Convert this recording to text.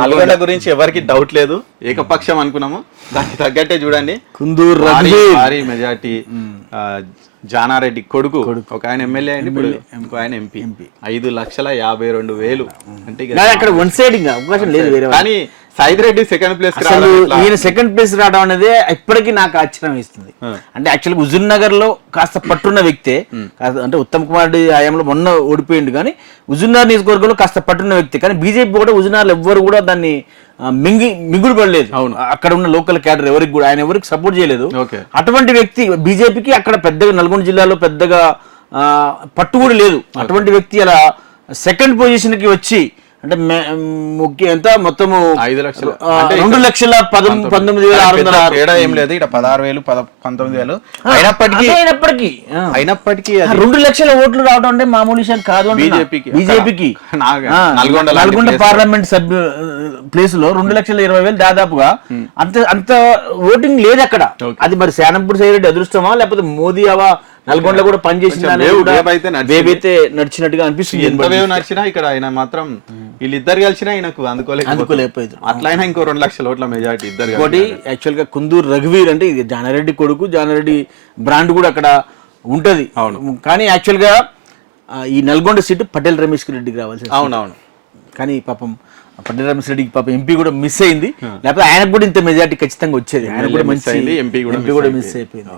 నల్గొండ గురించి ఎవరికి డౌట్ లేదు, ఏకపక్షం అనుకున్నాము. దానికి తగ్గట్టే చూడండి, కుందూరు భారీ మెజార్టీ. జానారెడ్డి కొడుకు ఒక ఆయన ఎమ్మెల్యే అయింది, ఇప్పుడు ఇంకో ఆయన ఎంపీ. 5,52,000 అంటే అక్కడ వన్ సైడింగ్ అవకాశం లేదు వేరే. కానీ సైదిరెడ్డి సెకండ్ ప్లేస్, ఈయన సెకండ్ ప్లేస్ రావడం అనేది ఇప్పటికీ నాకు ఆశ్చర్యం ఇస్తుంది. అంటే యాక్చువల్గా హుజూర్ నగర్ లో కాస్త పట్టున్న వ్యక్తే, అంటే ఉత్తమ్ కుమార్ రెడ్డి హయాంలో మొన్న ఓడిపోయింది, కానీ హుజూర్ నగర్ నియోజకవర్గంలో కాస్త పట్టున్న వ్యక్తి. కానీ బీజేపీ కూడా హుజూర్ నగర్ ఎవ్వరు కూడా దాన్ని మింగుడు పడలేదు. అవును, అక్కడ ఉన్న లోకల్ క్యాడర్ ఎవరికి కూడా ఆయన ఎవరికి సపోర్ట్ చేయలేదు. అటువంటి వ్యక్తి బీజేపీకి అక్కడ పెద్దగా నల్గొండ జిల్లాలో పెద్దగా పట్టు కూడా లేదు. అటువంటి వ్యక్తి అలా సెకండ్ పొజిషన్ కి వచ్చి, అంటే ఎంత మొత్తము 2,19,600 తేడా ఏం లేదు, ఇక్కడ 16,000 19,000. అయినప్పటికీ 2 లక్షల ఓట్లు రావడం అంటే మామూలు విషయం కాదు. బీజేపీకి నల్గొండ పార్లమెంట్ సభ్యు ప్లేస్ లో 2,20,000 దాదాపుగా అంత ఓటింగ్ లేదు అక్కడ. అది మరి శానంపూడి సైరెడ్డి అదృష్టమా, లేకపోతే మోదీ అవా నల్గొండలో కూడా పనిచేసిందైతే నడిచినట్టుగా అనిపిస్తుంది. ఎంత వేవ్ నడిచినా ఇక్కడ ఆయన మాత్రం వీళ్ళిద్దరు కలిసినా ఆయనకు అందుకోలేకపోయింది. అట్లయినా ఇంకో 2 లక్షల ఓట్ల మెజారిటీ ఇద్దరు. ఇంకోటి యాక్చువల్ గా కుందూరు రఘువీర్ అంటే ఇది జానారెడ్డి కొడుకు, జానారెడ్డి బ్రాండ్ కూడా అక్కడ ఉంటది. అవును, కానీ యాక్చువల్ గా ఈ నల్గొండ సీటు పటేల్ రమేష్ రెడ్డికి రావాల్సి. అవునవును, కానీ పాపం పటేల్ రమేష్ రెడ్డికి పాపం ఎంపీ కూడా మిస్ అయింది. లేకపోతే ఆయనకు కూడా ఇంత మెజారిటీ ఖచ్చితంగా వచ్చేది. ఆయన కూడా మంచి ఎంపీ కూడా మిస్ అయిపోయింది.